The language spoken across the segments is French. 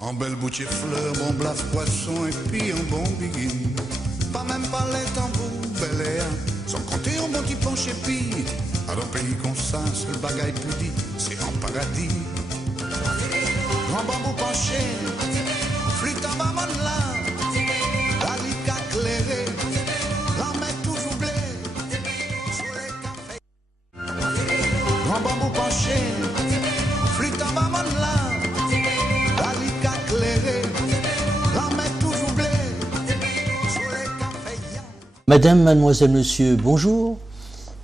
En belle boutique fleur, mon blaf poisson et puis un bon biguine. Pas même pas les tambours, bel air, sans compter un bon petit plancher puis. À d'un pays comme ça, c'est le bagaille plus dit, c'est un paradis. Grand bambou penché, flûte en bas mon là, la lique éclairée, la mer toujours blée, soleil café. Grand bambou penché, flûte en bas mon là. Madame, mademoiselle, monsieur, bonjour.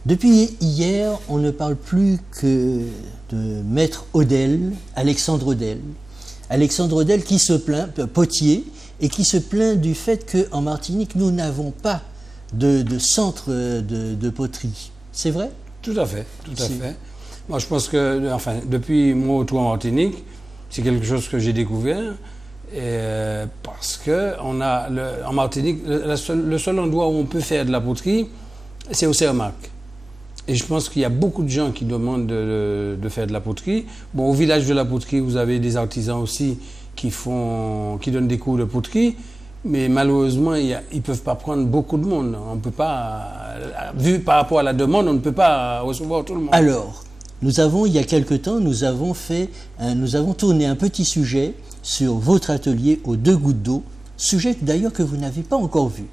Depuis hier, on ne parle plus que de maître Odel, Alexandre Odel. Alexandre Odel qui se plaint, potier, et qui se plaint du fait qu'en Martinique, nous n'avons pas de centre de poterie. C'est vrai? Tout à fait, tout à fait. Moi, je pense que, enfin, depuis mon retour en Martinique, c'est quelque chose que j'ai découvert. Parce que on a en Martinique, le seul endroit où on peut faire de la poterie, c'est au Cermac. Et je pense qu'il y a beaucoup de gens qui demandent de faire de la poterie. Bon, au village de la poterie, vous avez des artisans aussi qui donnent des cours de poterie, mais malheureusement, ils ne peuvent pas prendre beaucoup de monde. On peut pas, vu par rapport à la demande, on ne peut pas recevoir tout le monde. Alors, il y a quelque temps, nous avons tourné un petit sujet sur votre atelier aux 2 gouttes d'eau, sujet d'ailleurs que vous n'avez pas encore vu.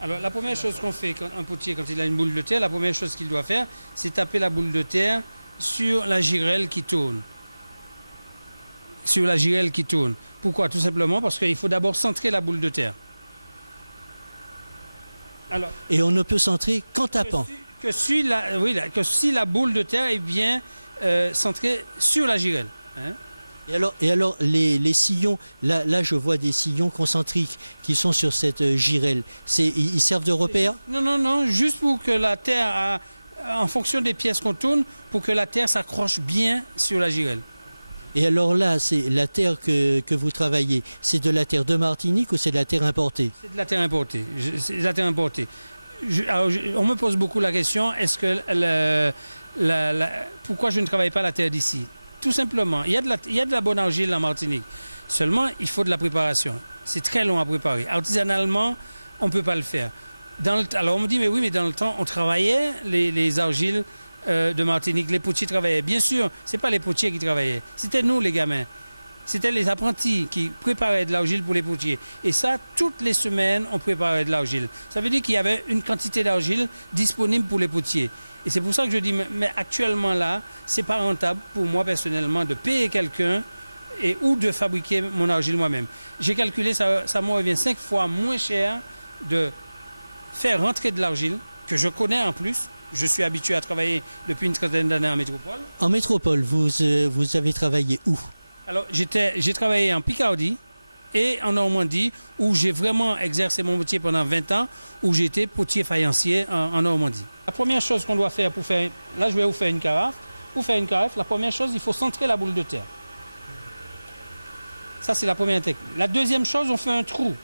Alors la première chose qu'on fait, un potier, quand il a une boule de terre, la première chose qu'il doit faire, c'est taper la boule de terre sur la girelle qui tourne. Sur la girelle qui tourne. Pourquoi? Tout simplement parce qu'il faut d'abord centrer la boule de terre. Alors, et on ne peut centrer qu'en tapant. Que si la boule de terre est bien centrée sur la girelle. Hein? Et alors les sillons, là je vois des sillons concentriques qui sont sur cette girelle. Ils servent de repère? Non, juste pour que la terre, en fonction des pièces qu'on tourne, pour que la terre s'accroche bien sur la girelle. Et alors là, c'est la terre que vous travaillez, c'est de la terre de Martinique ou c'est de la terre importée? C'est de la terre importée. On me pose beaucoup la question, est-ce que pourquoi je ne travaille pas la terre d'ici? Tout simplement, il y a de la bonne argile en Martinique. Seulement, il faut de la préparation. C'est très long à préparer. Artisanalement, on ne peut pas le faire. Alors on me dit, mais oui, mais dans le temps, on travaillait les argiles de Martinique. Les potiers travaillaient. Bien sûr, ce n'est pas les potiers qui travaillaient. C'était nous, les gamins. C'était les apprentis qui préparaient de l'argile pour les potiers. Et ça, toutes les semaines, on préparait de l'argile. Ça veut dire qu'il y avait une quantité d'argile disponible pour les potiers. Et c'est pour ça que je dis, mais actuellement là, c'est pas rentable pour moi personnellement de payer quelqu'un ou de fabriquer mon argile moi-même. J'ai calculé, ça me revient 5 fois moins cher de faire rentrer de l'argile, que je connais en plus. Je suis habitué à travailler depuis une trentaine d'années en métropole. En métropole, vous avez travaillé où? Alors, j'ai travaillé en Picardie et en Normandie, où j'ai vraiment exercé mon métier pendant 20 ans, où j'étais potier faïencier en Normandie. La première chose qu'on doit faire là je vais vous faire une carafe. Pour faire une carafe, la première chose, il faut centrer la boule de terre. Ça, c'est la première technique. La deuxième chose, on fait un trou.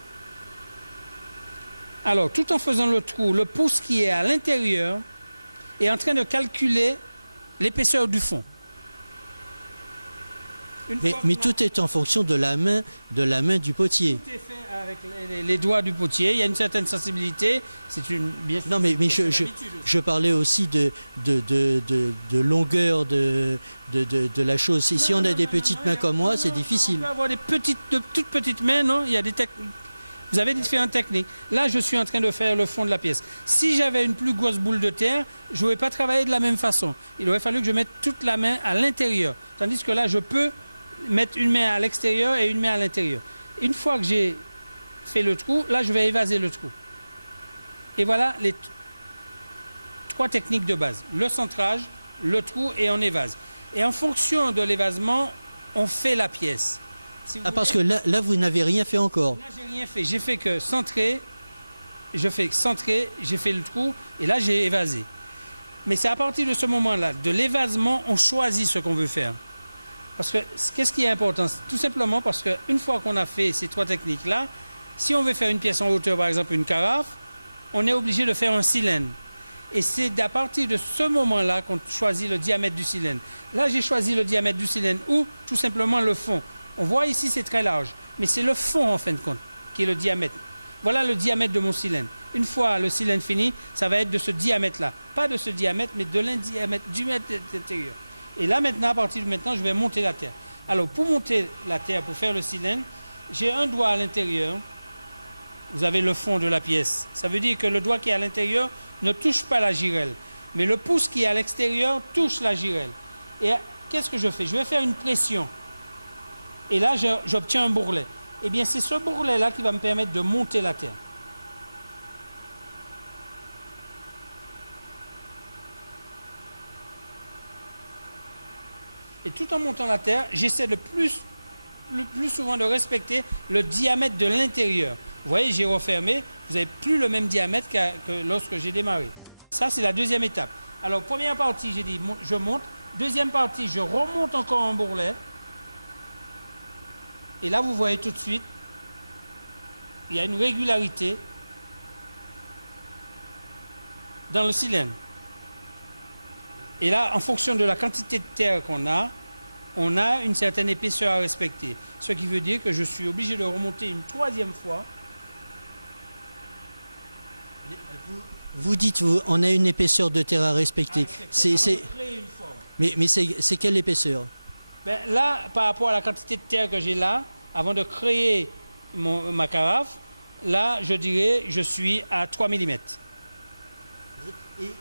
Alors, tout en faisant le trou, le pouce qui est à l'intérieur est en train de calculer l'épaisseur du fond. Mais tout est en fonction de la main du potier. Tout est fait avec les doigts du potier. Il y a une certaine sensibilité. Non, mais je parlais aussi de longueur de la chose. Si on a des petites mains comme moi, c'est difficile. On peut avoir de toutes petites mains, non? Il y a des techniques. Vous avez différentes techniques. Là, je suis en train de faire le fond de la pièce. Si j'avais une plus grosse boule de terre, je n'aurais pas travaillé de la même façon. Il aurait fallu que je mette toute la main à l'intérieur. Tandis que là, je peux mettre une main à l'extérieur et une main à l'intérieur. Une fois que j'ai fait le trou, là, je vais évaser le trou. Et voilà les 3 techniques de base. Le centrage, le trou et on évase. Et en fonction de l'évasement, on fait la pièce. Parce que là, vous n'avez rien fait encore. Là, j'ai rien fait. J'ai fait que centrer, j'ai fait le trou et là, j'ai évasé. Mais c'est à partir de ce moment-là, de l'évasement, on choisit ce qu'on veut faire. Parce que qu'est-ce qui est important? Tout simplement parce qu'une fois qu'on a fait ces 3 techniques-là, si on veut faire une pièce en hauteur, par exemple une carafe, on est obligé de faire un cylindre. Et c'est à partir de ce moment-là qu'on choisit le diamètre du cylindre. Là, j'ai choisi le diamètre du cylindre ou tout simplement le fond. On voit ici, c'est très large, mais c'est le fond, en fin de compte, qui est le diamètre. Voilà le diamètre de mon cylindre. Une fois le cylindre fini, ça va être de ce diamètre-là. Pas de ce diamètre, mais de l'indiamètre du mètre intérieur. Et là, maintenant, à partir de maintenant, je vais monter la terre. Alors, pour monter la terre, pour faire le cylindre, j'ai un doigt à l'intérieur. Vous avez le fond de la pièce. Ça veut dire que le doigt qui est à l'intérieur ne touche pas la girelle. Mais le pouce qui est à l'extérieur touche la girelle. Et qu'est-ce que je fais? Je vais faire une pression. Et là, j'obtiens un bourrelet. Eh bien, c'est ce bourrelet-là qui va me permettre de monter la terre. Et tout en montant la terre, j'essaie le plus souvent de respecter le diamètre de l'intérieur. Vous voyez, j'ai refermé, vous n'avez plus le même diamètre que lorsque j'ai démarré. Ça, c'est la deuxième étape. Alors, première partie, j'ai dit, je monte. Deuxième partie, je remonte encore un bourrelet. Et là, vous voyez tout de suite, il y a une régularité dans le cylindre. Et là, en fonction de la quantité de terre qu'on a, on a une certaine épaisseur à respecter. Ce qui veut dire que je suis obligé de remonter une troisième fois. Vous dites, on a une épaisseur de terre à respecter. Mais c'est quelle épaisseur? Ben là, par rapport à la quantité de terre que j'ai là, avant de créer ma carafe, là, je dirais, je suis à 3 mm. Et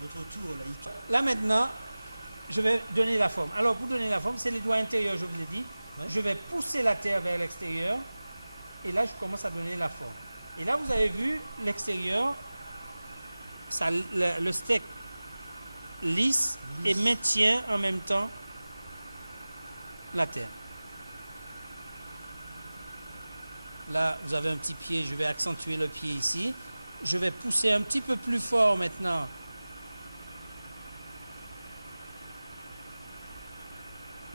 votre tour, là, maintenant, je vais donner la forme. Alors, pour donner la forme, c'est les doigts intérieurs, je vous ai dit. Ouais. Je vais pousser la terre vers l'extérieur. Et là, je commence à donner la forme. Et là, vous avez vu, l'extérieur, le steak lisse et maintient en même temps la terre. Là, vous avez un petit pied, je vais accentuer le pied ici. Je vais pousser un petit peu plus fort maintenant.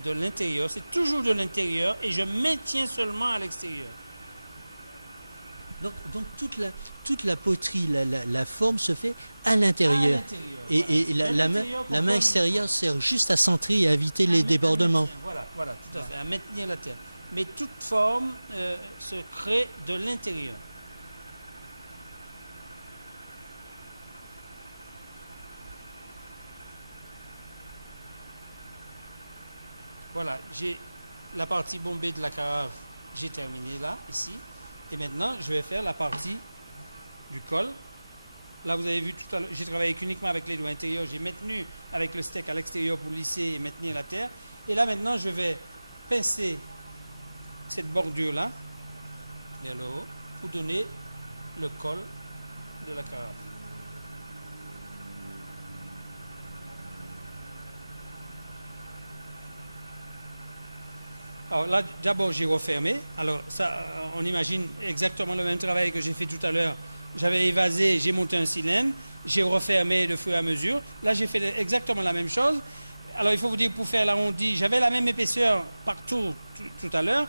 De l'intérieur, c'est toujours de l'intérieur et je maintiens seulement à l'extérieur. Donc toute la poterie, la forme se fait à l'intérieur. Et la main extérieure sert juste à centrer et à éviter les débordements. Voilà, tout à fait, à maintenir la terre. Mais toute forme se crée de l'intérieur. Voilà, j'ai la partie bombée de la carafe, j'ai terminé là, ici. Et maintenant, je vais faire la partie du col. Là, vous avez vu tout à l'heure, j'ai travaillé uniquement avec les doigts intérieurs. J'ai maintenu avec le steak à l'extérieur pour lisser et maintenir la terre. Et là, maintenant, je vais pincer cette bordure-là vers le haut pour donner le col de la carafe. Alors là, d'abord, j'ai refermé. Alors ça, on imagine exactement le même travail que j'ai fait tout à l'heure. J'avais évasé, j'ai monté un cylindre, j'ai refermé de fur et à mesure. Là, j'ai fait exactement la même chose. Alors, il faut vous dire, pour faire l'arrondi, j'avais la même épaisseur partout tout à l'heure.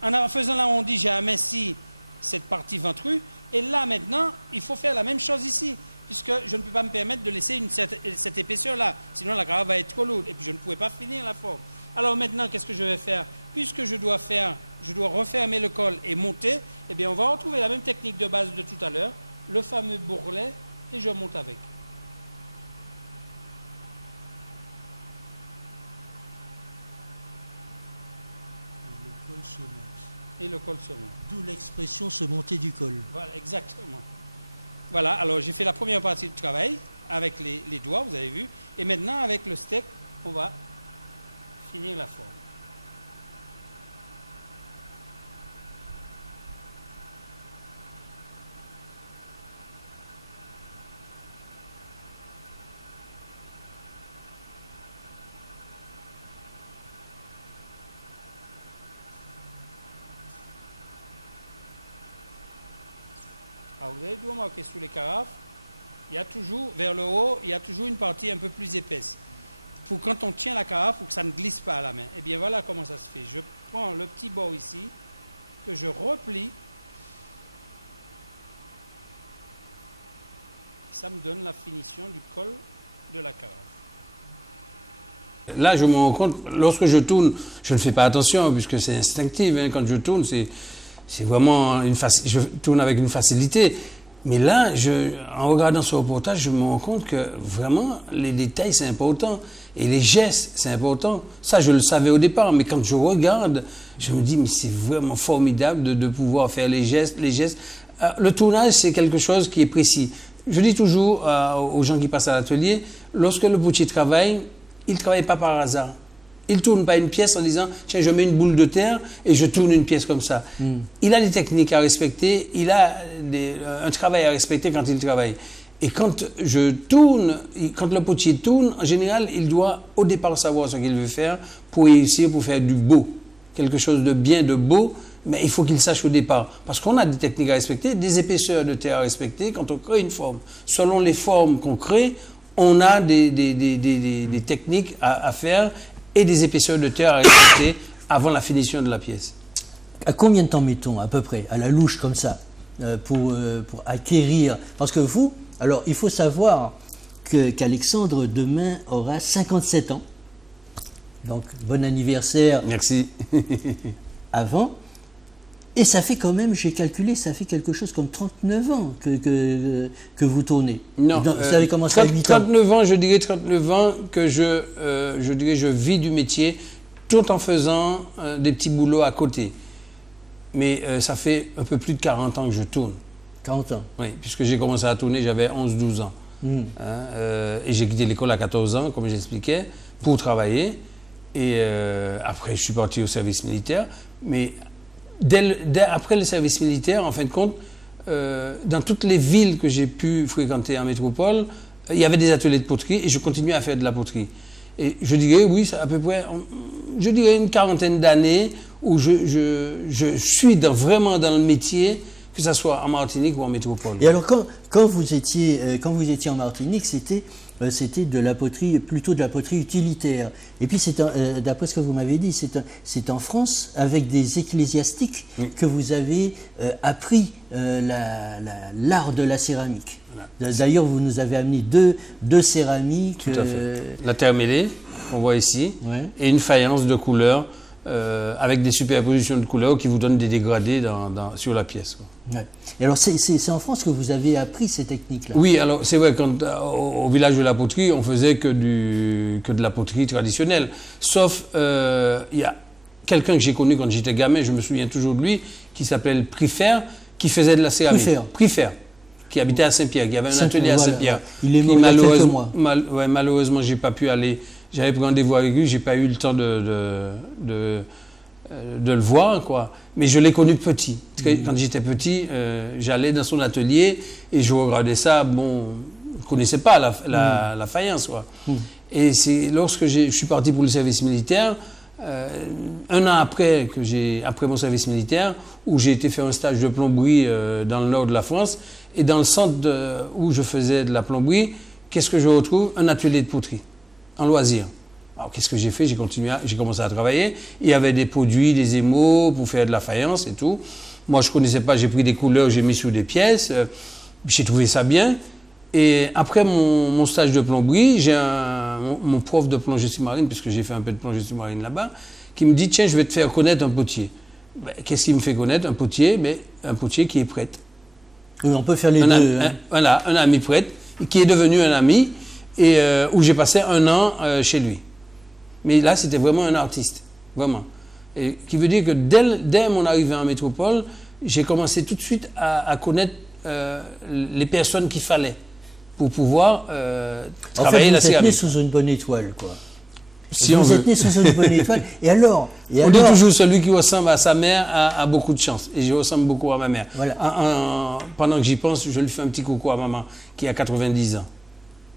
En faisant l'arrondi, j'ai aminci cette partie ventrue. Et là, maintenant, il faut faire la même chose ici, puisque je ne peux pas me permettre de laisser cette épaisseur-là. Sinon, la carafe va être trop lourde et puis je ne pourrai pas finir la forme. Alors maintenant, qu'est-ce que je vais faire? Puisque je dois refermer le col et monter, eh bien, on va retrouver la même technique de base de tout à l'heure, le fameux bourrelet, et je monte avec. Le col se monte. Et le col se monte. D'où l'expression se monter du col. Voilà, exactement. Voilà, alors j'ai fait la première partie du travail avec les doigts, vous avez vu, et maintenant avec le steak, on va finir la forme. Alors vous avez dû remarquer sous les carafes, il y a toujours, vers le haut, il y a toujours une partie un peu plus épaisse. Pour quand on tient la carafe, pour que ça ne glisse pas à la main. Et bien voilà comment ça se fait. Je prends le petit bord ici, que je replie. Ça me donne la finition du col de la carafe. Là, je me rends compte, lorsque je tourne, je ne fais pas attention, puisque c'est instinctif. Hein, quand je tourne, c'est vraiment je tourne avec une facilité. Mais là, en regardant ce reportage, je me rends compte que vraiment, les détails, c'est important. Et les gestes, c'est important. Ça, je le savais au départ. Mais quand je regarde, je me dis, mais c'est vraiment formidable de pouvoir faire les gestes. Le tournage, c'est quelque chose qui est précis. Je dis toujours aux gens qui passent à l'atelier, lorsque le potier travaille, il ne travaille pas par hasard. Il ne tourne pas une pièce en disant « Tiens, je mets une boule de terre et je tourne une pièce comme ça. Il a des techniques à respecter, il a un travail à respecter quand il travaille. Et quand je tourne, quand le potier tourne, en général, il doit au départ savoir ce qu'il veut faire pour réussir, pour faire du beau. Quelque chose de bien, de beau, mais il faut qu'il sache au départ. Parce qu'on a des techniques à respecter, des épaisseurs de terre à respecter quand on crée une forme. Selon les formes qu'on crée, on a des techniques à faire et des épaisseurs de terre à respecter avant la finition de la pièce. À combien de temps mettons, à peu près, à la louche comme ça, pour acquérir? Parce que vous, alors il faut savoir qu'Alexandre demain aura 57 ans. Donc bon anniversaire. Merci. Avant. Et ça fait quand même, j'ai calculé, ça fait quelque chose comme 39 ans que vous tournez. Non, donc, vous avez commencé à 8 ans. 39 ans, je dirais 39 ans que je vis du métier tout en faisant des petits boulots à côté. Mais ça fait un peu plus de 40 ans que je tourne. 40 ans. Oui, puisque j'ai commencé à tourner, j'avais 11-12 ans. Et j'ai quitté l'école à 14 ans, comme j'expliquais, pour travailler. Et après, je suis parti au service militaire. Mais après le service militaire, en fin de compte, dans toutes les villes que j'ai pu fréquenter en métropole, il y avait des ateliers de poterie et je continuais à faire de la poterie. Et je dirais, oui, c'est à peu près, je dirais une quarantaine d'années où je suis vraiment dans le métier, que ce soit en Martinique ou en métropole. Et alors, quand vous étiez en Martinique, c'était de la poterie, plutôt de la poterie utilitaire. Et puis, d'après ce que vous m'avez dit, c'est en France, avec des ecclésiastiques, que vous avez appris l'art de la céramique. Voilà. D'ailleurs, vous nous avez amené deux céramiques. Tout à fait. La terre mêlée, qu'on voit ici, et une faïence de couleur, avec des superpositions de couleurs qui vous donnent des dégradés sur la pièce. Quoi. Ouais. Et alors, c'est en France que vous avez appris ces techniques-là? Oui, alors c'est vrai, au village de la poterie, on faisait que de la poterie traditionnelle. Sauf, il y a quelqu'un que j'ai connu quand j'étais gamin, je me souviens toujours de lui, qui s'appelle Prifère, qui faisait de la céramique. Prifère, qui habitait à Saint-Pierre, qui avait un atelier à Saint-Pierre. Il est mort il y a quelques mois. Malheureusement, j'ai pas pu aller. J'avais pris rendez-vous avec lui, j'ai pas eu le temps de le voir, quoi. Mais je l'ai connu petit. Quand j'étais petit, j'allais dans son atelier et je regardais ça. Bon, je ne connaissais pas la faïence, quoi. Et c'est lorsque je suis parti pour le service militaire, un an après mon service militaire, où j'ai été faire un stage de plomberie dans le nord de la France, et dans le centre où je faisais de la plomberie, qu'est-ce que je retrouve? Un atelier de poterie, en loisir. Alors, qu'est-ce que j'ai fait? J'ai commencé à travailler. Il y avait des produits, des émaux pour faire de la faïence et tout. Moi, je ne connaissais pas, j'ai pris des couleurs, j'ai mis sur des pièces. J'ai trouvé ça bien. Et après mon stage de plomberie, j'ai mon prof de plongée sous-marine, puisque j'ai fait un peu de plongée sous-marine là-bas, qui me dit, tiens, je vais te faire connaître un potier. Ben, qu'est-ce qu'il me fait connaître? Un potier, un potier qui est prêtre. Oui, on peut faire les deux. Voilà, un ami prêtre, qui est devenu un ami, et où j'ai passé un an chez lui. Mais là, c'était vraiment un artiste, vraiment. Et qui veut dire que dès mon arrivée en métropole, j'ai commencé tout de suite à connaître les personnes qu'il fallait pour pouvoir travailler la céramique. Vous êtes né sous une bonne étoile, quoi. Si vous êtes né sous une bonne étoile. Et alors, on dit toujours celui qui ressemble à sa mère a beaucoup de chance. Et je ressemble beaucoup à ma mère. Voilà. Pendant que j'y pense, je lui fais un petit coucou à maman, qui a 90 ans,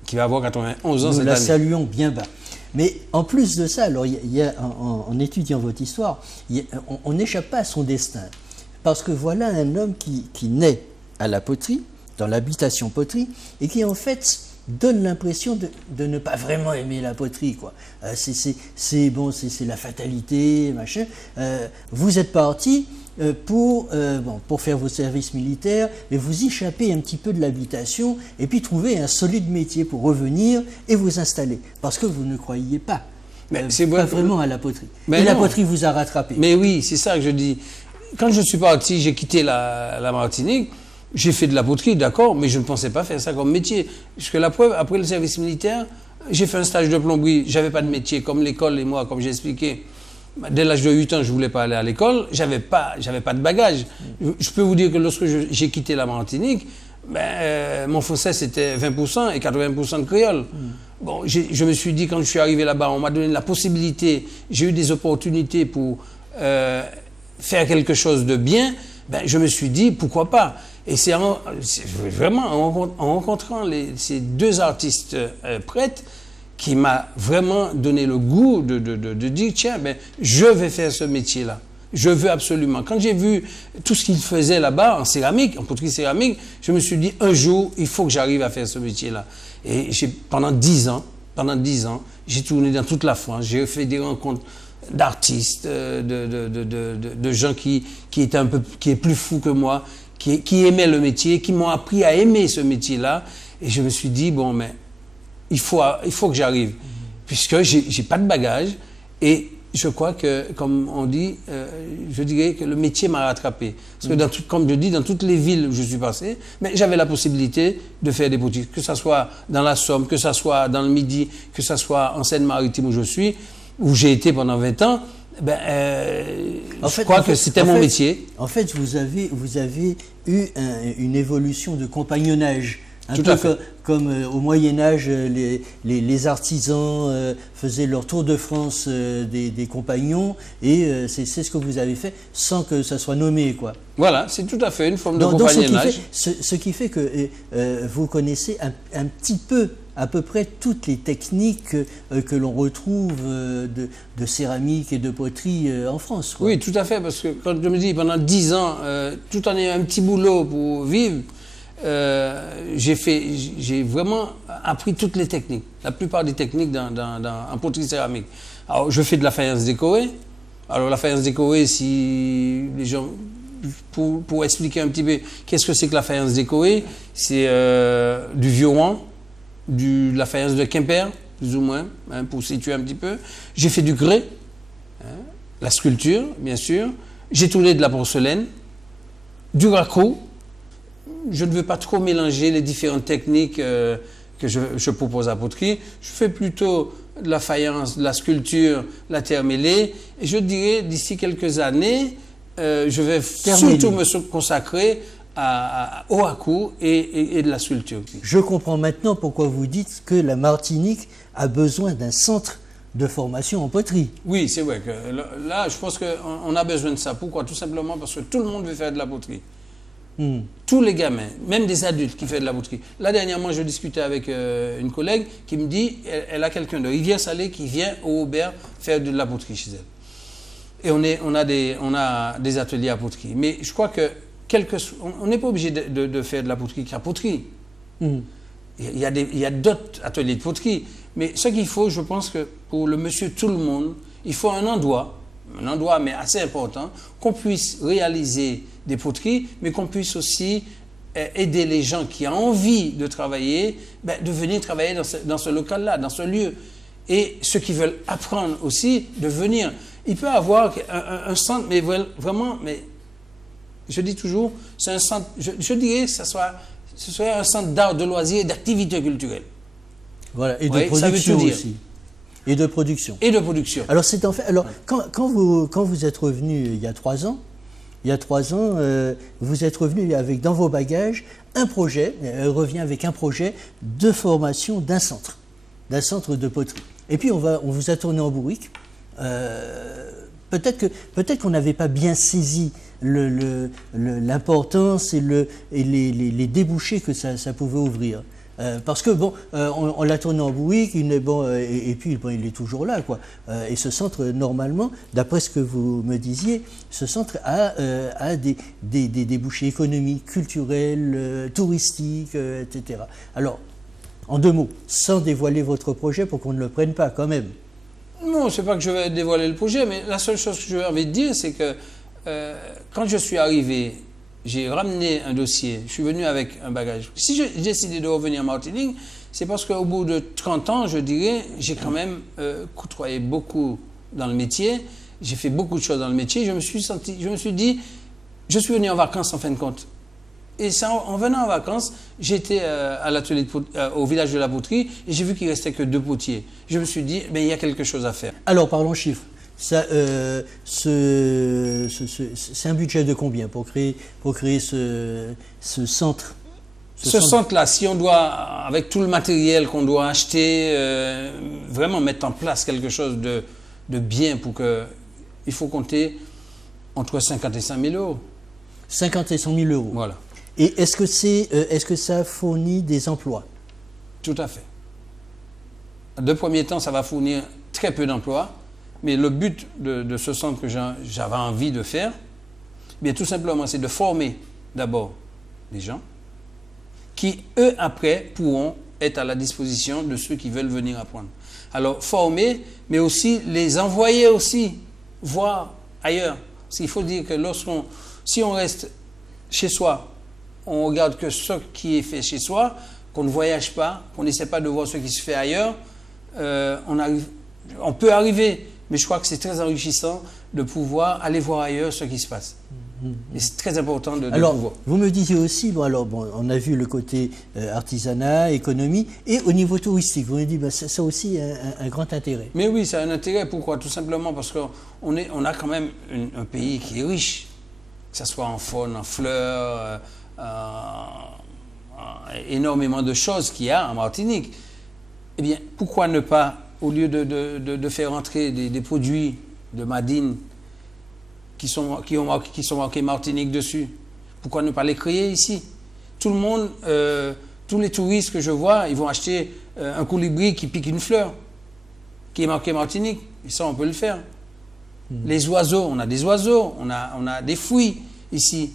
qui va avoir 91 ans cette année. Nous la saluons bien bas. Mais en plus de ça, alors, en étudiant votre histoire, on n'échappe pas à son destin. Parce que voilà un homme qui naît à la poterie, dans l'habitation poterie, et qui en fait donne l'impression de ne pas vraiment aimer la poterie, quoi. C'est la fatalité, machin. Vous êtes parti pour faire vos services militaires, mais vous échappez un petit peu de l'habitation et puis trouver un solide métier pour revenir et vous installer. Parce que vous ne croyiez pas. Mais c'est pas vraiment à la poterie. Mais et la non. poterie vous a rattrapé. Mais oui, c'est ça que je dis. Quand je suis parti, j'ai quitté la Martinique, j'ai fait de la poterie, d'accord, mais je ne pensais pas faire ça comme métier. Parce que la preuve, après le service militaire, j'ai fait un stage de plomberie, j'avais pas de métier, comme l'école et moi, comme j'ai expliqué. Dès l'âge de 8 ans, je voulais pas aller à l'école, j'avais pas de bagage. Je peux vous dire que lorsque j'ai quitté la Martinique, mon français c'était 20% et 80% de créole. Bon, je me suis dit, quand je suis arrivé là-bas, on m'a donné la possibilité, j'ai eu des opportunités pour faire quelque chose de bien, je me suis dit, pourquoi pas? Et c'est vraiment en rencontrant ces deux artistes prêtres qui m'a vraiment donné le goût de dire, tiens, je vais faire ce métier-là. Je veux absolument. Quand j'ai vu tout ce qu'ils faisaient là-bas, en céramique, en poterie céramique, je me suis dit, un jour, il faut que j'arrive à faire ce métier-là. Et pendant 10 ans, j'ai tourné dans toute la France, j'ai fait des rencontres d'artistes, de gens qui est plus fous que moi, qui aimaient le métier, qui m'ont appris à aimer ce métier-là. Et je me suis dit, bon, mais il faut que j'arrive, puisque j'ai pas de bagage. Et je crois que, comme on dit, je dirais que le métier m'a rattrapé. Parce que, comme je dis, dans toutes les villes où je suis passé, j'avais la possibilité de faire des boutiques, que ce soit dans la Somme, que ce soit dans le Midi, que ce soit en Seine-Maritime où j'ai été pendant 20 ans. Je crois que c'était mon métier. En fait, vous avez eu une évolution de compagnonnage. Tout à fait. Comme au Moyen-Âge, les artisans faisaient leur tour de France des compagnons, et c'est ce que vous avez fait sans que ça soit nommé, quoi. Voilà, c'est tout à fait une forme de compagnonnage. Ce qui fait que vous connaissez un petit peu, à peu près, toutes les techniques que l'on retrouve de céramique et de poterie en France, quoi. Oui, tout à fait, parce que quand je me dis pendant 10 ans, tout en ayant un petit boulot pour vivre, j'ai vraiment appris toutes les techniques, la plupart des techniques en poterie céramique. Alors, je fais de la faïence décorée. Alors, la faïence décorée, si les gens, pour expliquer un petit peu qu'est-ce que c'est que la faïence décorée, c'est du Vieuxtemps, de la faïence de Quimper, plus ou moins, pour situer un petit peu. J'ai fait du grès, la sculpture, bien sûr. J'ai tourné de la porcelaine, du raccro. Je ne veux pas trop mélanger les différentes techniques que je propose à poterie. Je fais plutôt de la faïence, de la sculpture, la terre mêlée. Et je dirais, d'ici quelques années, je vais surtout me consacrer au raccro et de la sculpture. Je comprends maintenant pourquoi vous dites que la Martinique a besoin d'un centre de formation en poterie. Oui, c'est vrai que là, je pense qu'on a besoin de ça. Pourquoi? Tout simplement parce que tout le monde veut faire de la poterie. Tous les gamins, même des adultes qui font de la poterie. Là, dernièrement, je discutais avec une collègue qui me dit, elle a quelqu'un de Rivière-Salée qui vient au Aubert faire de la poterie chez elle. Et on a des ateliers à poterie. Mais je crois que on n'est pas obligé de faire de la poterie qu'à poterie. Il y a d'autres ateliers de poterie. Mais ce qu'il faut, je pense que pour le monsieur tout le monde, il faut un endroit mais assez important, qu'on puisse réaliser des poteries, mais qu'on puisse aussi aider les gens qui ont envie de travailler, de venir travailler dans ce local-là, dans ce lieu. Et ceux qui veulent apprendre aussi, de venir. Il peut y avoir un centre, mais vraiment, mais je dis toujours, c'est un centre, je dirais que ce serait un centre d'art, de loisirs et d'activités culturelles. Voilà, et de production aussi. Et de production. Et de production. Alors, c'est en fait. Alors, quand vous êtes revenu il y a 3 ans, vous êtes revenu avec dans vos bagages un projet, revient avec un projet de formation d'un centre de poterie. Et puis on vous a tourné en bourrique. Peut-être qu'on n'avait pas bien saisi l'importance et les débouchés que ça pouvait ouvrir. Parce que on l'a tourné en bourrique, et puis il est toujours là, quoi. Et ce centre, normalement, d'après ce que vous me disiez, ce centre a des débouchés économiques, culturels, touristiques, etc. Alors, en 2 mots, sans dévoiler votre projet pour qu'on ne le prenne pas, quand même. Non, c'est pas que je vais dévoiler le projet, mais la seule chose que j'ai envie de dire, c'est que quand je suis arrivé, j'ai ramené un dossier, je suis venu avec un bagage. Si j'ai décidé de revenir en Martinique, c'est parce qu'au bout de 30 ans, je dirais, j'ai quand même côtoyé beaucoup dans le métier, j'ai fait beaucoup de choses dans le métier, je me suis dit, je suis venu en vacances en fin de compte. Et ça, en venant en vacances, j'étais à l'atelier au village de la poterie et j'ai vu qu'il ne restait que 2 potiers. Je me suis dit, il y a quelque chose à faire. Alors, parlons chiffres. Ça, c'est un budget de combien pour créer ce centre? Ce centre-là, si on doit, avec tout le matériel qu'on doit acheter, vraiment mettre en place quelque chose de bien pour que... Il faut compter entre 50 et 100 000 euros. 50 et 100 000 euros. Voilà. Et est-ce que ça fournit des emplois? Tout à fait. De premier temps, ça va fournir très peu d'emplois, mais le but de ce centre que j'avais envie de faire, bien tout simplement, c'est de former d'abord des gens qui, eux, après, pourront être à la disposition de ceux qui veulent venir apprendre. Alors, former, mais aussi les envoyer aussi, voir ailleurs. Parce qu'il faut dire que si on reste chez soi, on regarde que ce qui est fait chez soi, qu'on ne voyage pas, qu'on n'essaie pas de voir ce qui se fait ailleurs, on peut arriver, mais je crois que c'est très enrichissant de pouvoir aller voir ailleurs ce qui se passe. Et c'est très important de alors, pouvoir. Vous me disiez aussi, on a vu le côté artisanat, économie, et au niveau touristique, vous me dites, ça aussi a un grand intérêt. Mais oui, ça a un intérêt. Pourquoi? Tout simplement parce qu'on a quand même un pays qui est riche, que ce soit en faune, en fleurs, énormément de choses qu'il y a en Martinique. Eh bien, pourquoi ne pas, au lieu de faire entrer des produits de Madine qui sont marqués Martinique dessus, pourquoi ne pas les créer ici? Tout le monde, tous les touristes que je vois, ils vont acheter un colibri qui pique une fleur, qui est marqué Martinique. Et ça, on peut le faire. Les oiseaux, on a des oiseaux, on a des fruits ici,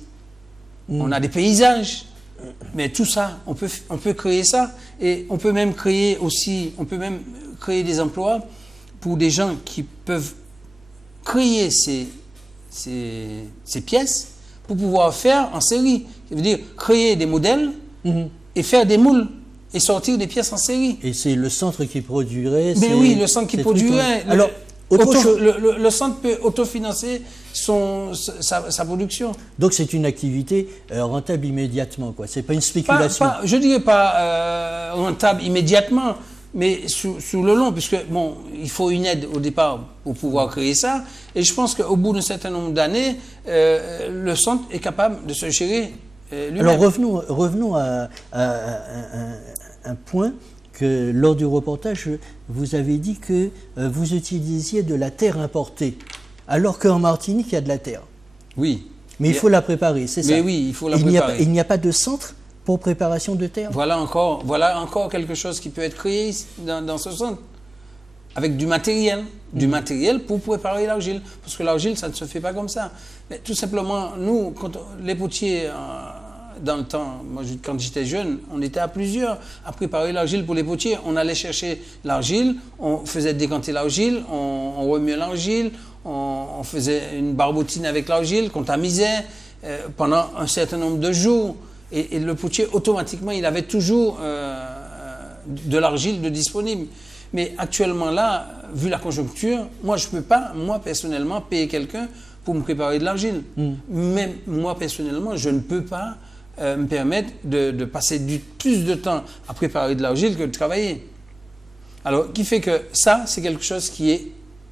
on a des paysages. Mais tout ça, on peut créer ça. Et on peut même créer des emplois pour des gens qui peuvent créer ces pièces pour pouvoir faire en série. Ça veut dire créer des modèles et faire des moules et sortir des pièces en série. Et c'est le centre qui produirait... Mais oui, le centre qui produirait. Alors, le centre peut autofinancer sa production. Donc c'est une activité rentable immédiatement, quoi. C'est pas une spéculation. Je dirais pas rentable immédiatement, mais sous le long, puisque il faut une aide au départ pour pouvoir créer ça. Et je pense qu'au bout d'un certain nombre d'années, le centre est capable de se gérer lui-même. Alors revenons à un point que lors du reportage, vous avez dit que vous utilisiez de la terre importée, alors qu'en Martinique, il y a de la terre. Oui. Mais il faut la préparer, c'est ça? Mais oui, il faut la préparer. Il n'y a pas de centre pour préparation de terre? Voilà encore quelque chose qui peut être créé dans ce centre, avec du matériel pour préparer l'argile. Parce que l'argile, ça ne se fait pas comme ça. Mais tout simplement, nous, les potiers... dans le temps, moi, quand j'étais jeune, on était à plusieurs à préparer l'argile pour les potiers. On allait chercher l'argile, on faisait décanter l'argile, on remuait l'argile, on faisait une barbotine avec l'argile qu'on tamisait pendant un certain nombre de jours. Et le potier, automatiquement, il avait toujours de l'argile de disponible. Mais actuellement, là, vu la conjoncture, moi, je ne peux pas, moi, personnellement, payer quelqu'un pour me préparer de l'argile. Même moi, personnellement, je ne peux pas me permettre de passer plus de temps à préparer de l'argile que de travailler. Alors, qui fait que ça, c'est quelque chose qui est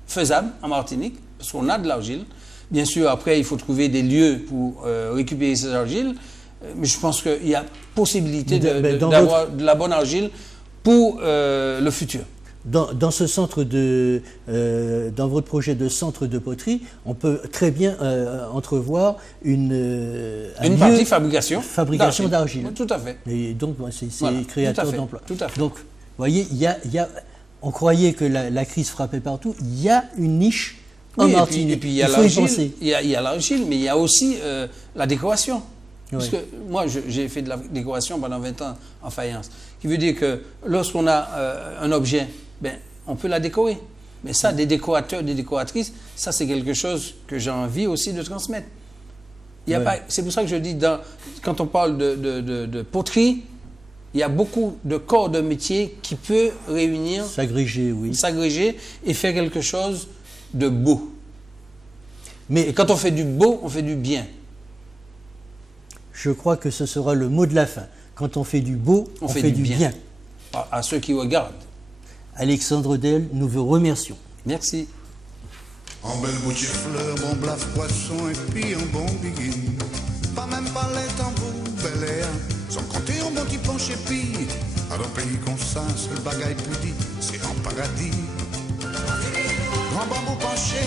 faisable en Martinique, parce qu'on a de l'argile. Bien sûr, après, il faut trouver des lieux pour récupérer ces argiles, mais je pense qu'il y a possibilité d'avoir de la bonne argile pour le futur. Dans ce centre dans votre projet de centre de poterie, on peut très bien entrevoir une partie fabrication d'argile. Tout à fait. Et donc, c'est voilà, créateur d'emplois. Tout à fait. Donc, vous voyez, on croyait que la crise frappait partout. Il y a une niche en Martinique. Et puis il y a l'argile. Il y a l'argile, mais il y a aussi la décoration. Parce que moi, j'ai fait de la décoration pendant 20 ans en faïence. Qui veut dire que lorsqu'on a un objet, on peut la décorer. Mais ça, des décorateurs, des décoratrices, ça c'est quelque chose que j'ai envie aussi de transmettre. C'est pour ça que je dis, quand on parle de poterie, il y a beaucoup de corps de métier qui peut réunir, S'agréger, oui. s'agréger et faire quelque chose de beau. Mais Et quand on fait du beau, on fait du bien. je crois que ce sera le mot de la fin. Quand on fait du beau, on fait du bien. À ceux qui regardent. Alexandre Odel, nous vous remercions. Merci. En belle boutique fleur, bon blaf poisson et puis un bon biguine. Pas même pas les tambours, bel air. Sans compter un bon petit planche et puis, à un pays comme ça, c'est le bagaille plus dit, c'est en paradis. Grand bambou penché,